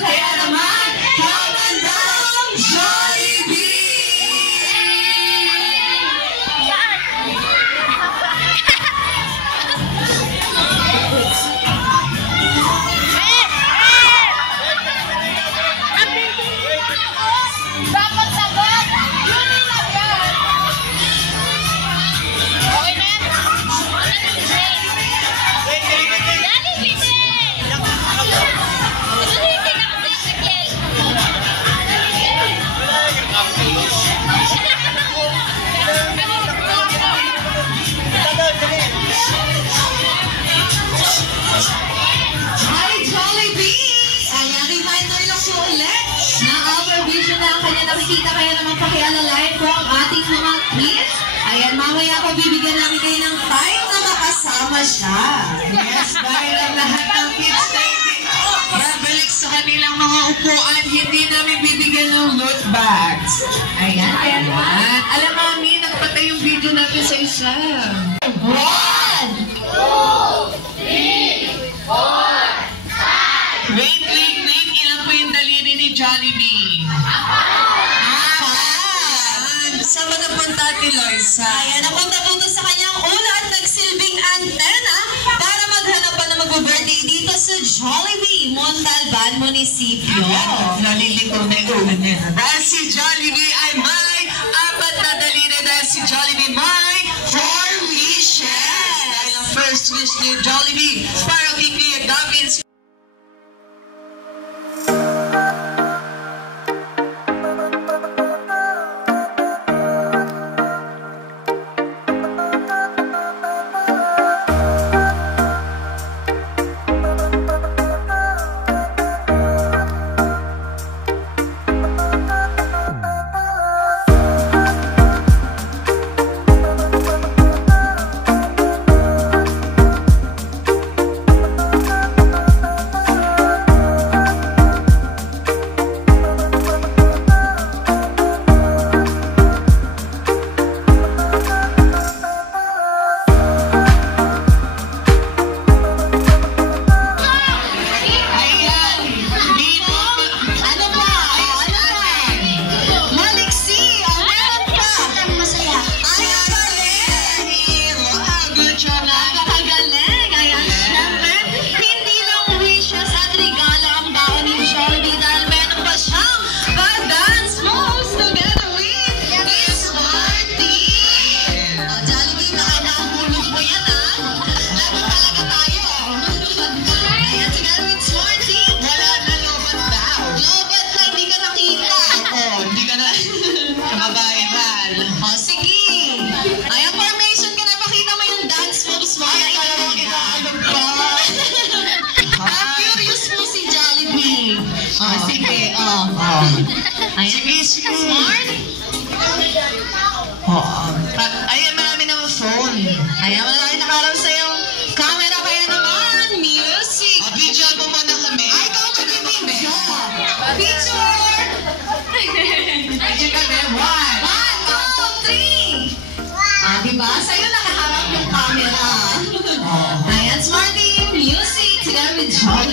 Kaya naman, Kamandang Jollibee! Nakikita kaya naman pakialalayan po ang ating mga kids. Ayan, mamaya po bibigyan namin kayo ng time na makasama siya. Yes, dahil ang lahat ng kids na hindi babalik sa kanilang mga upuan, hindi namin bibigyan ng loot bags. Ayan, kaya naman. Alam namin, nagpatay yung video natin sa isa. 1, 2, 3, 4, 5. Wait. Ilan po yung daliri ni Jollibee? Saan ba napunta ni Loisa? Ayan, napunta sa kanyang ulo at nagsilbing antena para maghanap pa na mag-birthday dito sa Jollibee, Montalban Munisipyo. Naliliko na yung ulo niya. Dahil si Jollibee ay may 4 na daliri, dahil si Jollibee may 4 wishes. Dahil ang first wish ni Jollibee para kay Kuya Gavin. Sige. Smart? Ayan, marami naman phone. Ayan, marami nakarap sa yung camera. Kaya naman, music. Video mo muna kami. Ay, ikaw mag-video. Picture! Video kami. 1, 2, 3. Diba? Sa'yo nakaharap yung camera. Ayan, Smarty, music. Together with Jollibee.